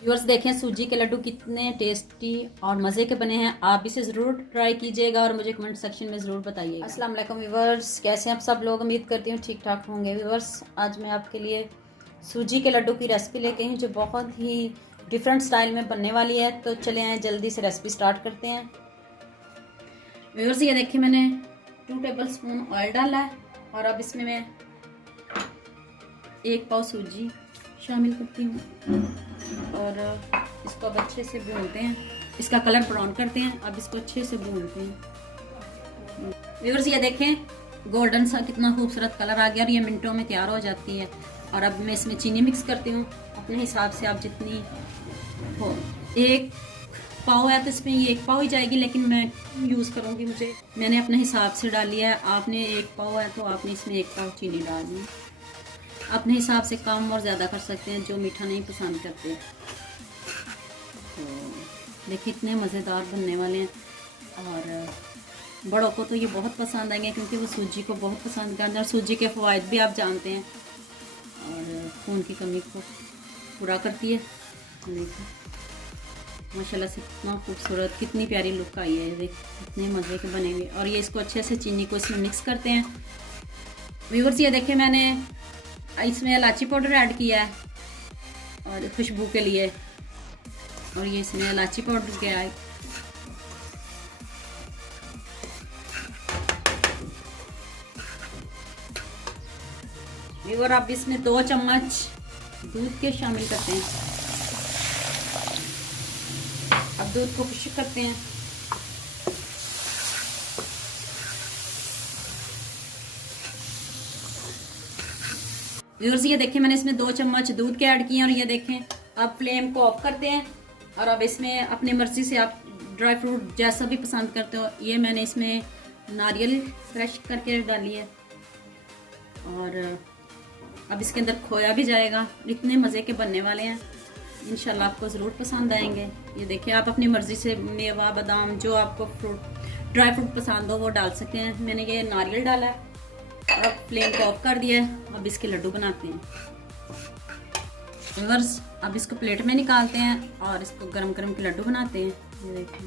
Viewers देखें सूजी के लड्डू कितने टेस्टी और मज़े के बने हैं। आप इसे ज़रूर ट्राई कीजिएगा और मुझे कमेंट सेक्शन में ज़रूर बताइएगा। अस्सलाम वालेकुम व्यूअर्स, कैसे हैं आप सब लोग? उम्मीद करती हूँ ठीक ठाक होंगे। व्यूअर्स आज मैं आपके लिए सूजी के लड्डू की रेसिपी लेके आई हूँ जो बहुत ही डिफरेंट स्टाइल में बनने वाली है। तो चले आए जल्दी से रेसिपी स्टार्ट करते हैं। व्यूअर्स ये देखिए मैंने 2 टेबल स्पून ऑयल डाला है और अब इसमें मैं 1 पाव सूजी शामिल करती हूँ और इसको अब अच्छे से भूनते हैं। इसका कलर ब्राउन करते हैं। अब इसको अच्छे से भूनते हैं। व्यूअर्स ये देखें गोल्डन सा कितना खूबसूरत कलर आ गया और ये मिनटों में तैयार हो जाती है। और अब मैं इसमें चीनी मिक्स करती हूँ अपने हिसाब से। आप जितनी हो, 1 पाव है तो इसमें ये 1 पाव ही जाएगी, लेकिन मैं यूज़ करूँगी, मैंने अपने हिसाब से डाली है। आपने 1 पाव है तो आपने इसमें 1 पाव चीनी डालनी। अपने हिसाब से कम और ज़्यादा कर सकते हैं जो मीठा नहीं पसंद करते। तो देखिए इतने मज़ेदार बनने वाले हैं और बड़ों को तो ये बहुत पसंद आएंगे क्योंकि वो सूजी को बहुत पसंद करते हैं और सूजी के फ़वाइद भी आप जानते हैं और खून की कमी को पूरा करती है। देखिए माशाल्लाह से कितना खूबसूरत, कितनी प्यारी लुक आई है। देखिए इतने मज़े के बने हुए। और ये इसको अच्छे से चीनी को इसमें मिक्स करते हैं। व्यूअर्स ये देखिए मैंने इसमें इलायची पाउडर ऐड किया है और खुशबू के लिए, और ये इसमें इलायची पाउडर क्या है। और अब इसमें 2 चम्मच दूध के शामिल करते हैं। अब दूध को खुश्क करते हैं। व्यूअर्स ये देखें मैंने इसमें 2 चम्मच दूध के ऐड किए हैं और ये देखें अब फ्लेम को ऑफ करते हैं। और अब इसमें अपनी मर्ज़ी से आप ड्राई फ्रूट जैसा भी पसंद करते हो, ये मैंने इसमें नारियल क्रश करके डाली है और अब इसके अंदर खोया भी जाएगा। इतने मज़े के बनने वाले हैं, इंशाल्लाह आपको ज़रूर पसंद आएंगे। ये देखिए आप अपनी मर्ज़ी से मेवा बादाम जो आपको ड्राई फ्रूट पसंद हो वो डाल सकते हैं। मैंने ये नारियल डाला है। अब फ्लेम को ऑफ कर दिया है। अब इसके लड्डू बनाते हैं। व्यूअर्स अब इसको प्लेट में निकालते हैं और इसको गरम गरम के लड्डू बनाते हैं। ये देखें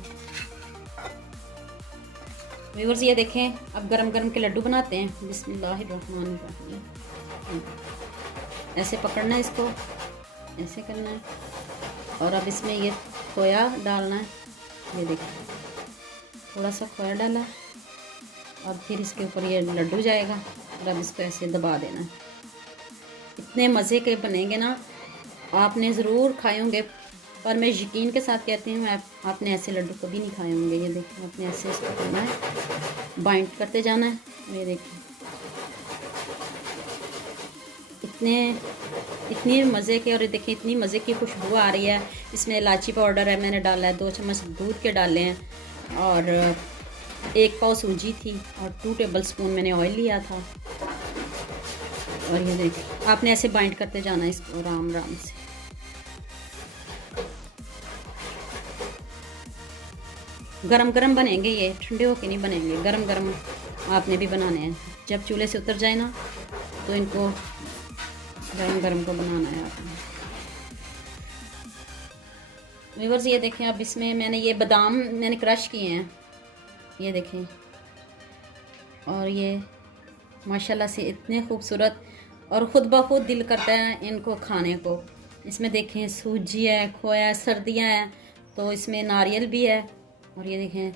व्यूअर्स ये देखें अब गरम गरम के लड्डू बनाते हैं। बिस्मिल्लाहिर्रहमानिर्रहीम। ऐसे पकड़ना है, इसको ऐसे करना है और अब इसमें ये खोया डालना है। ये देखें थोड़ा सा खोया डाला और फिर इसके ऊपर ये लड्डू जाएगा और अब इसको ऐसे दबा देना है। इतने मज़े के बनेंगे ना, आपने ज़रूर खाए होंगे, पर मैं यकीन के साथ कहती हूँ आपने ऐसे लड्डू कभी नहीं खाए होंगे। ये देखिए आपने ऐसे इसको करना है, बाइंड करते जाना है। ये देखिए इतनी मज़े के, और ये देखिए इतनी मज़े की खुशबू आ रही है। इसमें इलायची पाउडर है मैंने डाला है, 2 चम्मच दूध के डाले हैं और 1 पाव सूजी थी और 2 टेबल स्पून मैंने ऑयल लिया था। और ये देखिए आपने ऐसे बाइंड करते जाना है इसको आराम आराम से। गरम गरम बनेंगे ये, ठंडे होके नहीं बनेंगे, गरम गरम आपने भी बनाने हैं। जब चूल्हे से उतर जाए ना तो इनको गरम गरम को बनाना है आपने। व्यूअर्स ये देखें अब इसमें मैंने ये बादाम मैंने क्रश किए हैं, ये देखें, और ये माशाल्लाह से इतने खूबसूरत और ख़ुद ब खुद दिल करता है इनको खाने को। इसमें देखें सूजी है, खोया है, सर्दियाँ हैं तो इसमें नारियल भी है। और ये देखें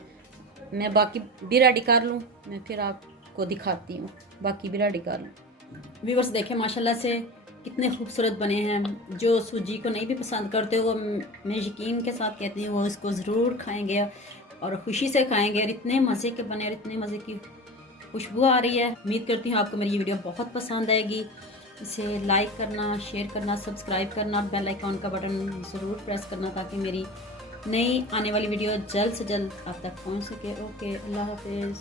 मैं बाकी भी रेडी कर लूँ, मैं फिर आपको दिखाती हूँ बाकी भी रेडी कर लूँ। व्यूअर्स देखें माशाल्लाह से कितने खूबसूरत बने हैं। जो सूजी को नहीं भी पसंद करते वो मैं यकीन के साथ कहती हूँ वो इसको ज़रूर खाएंगे और ख़ुशी से खाएंगे। और इतने मज़े के बने और इतने मज़े की खुशबू आ रही है। उम्मीद करती हूँ आपको मेरी ये वीडियो बहुत पसंद आएगी। इसे लाइक करना, शेयर करना, सब्सक्राइब करना, बेल आइकॉन का बटन ज़रूर प्रेस करना ताकि मेरी नई आने वाली वीडियो जल्द से जल्द आप तक पहुँच सके। ओके, अल्लाह हाफिज़।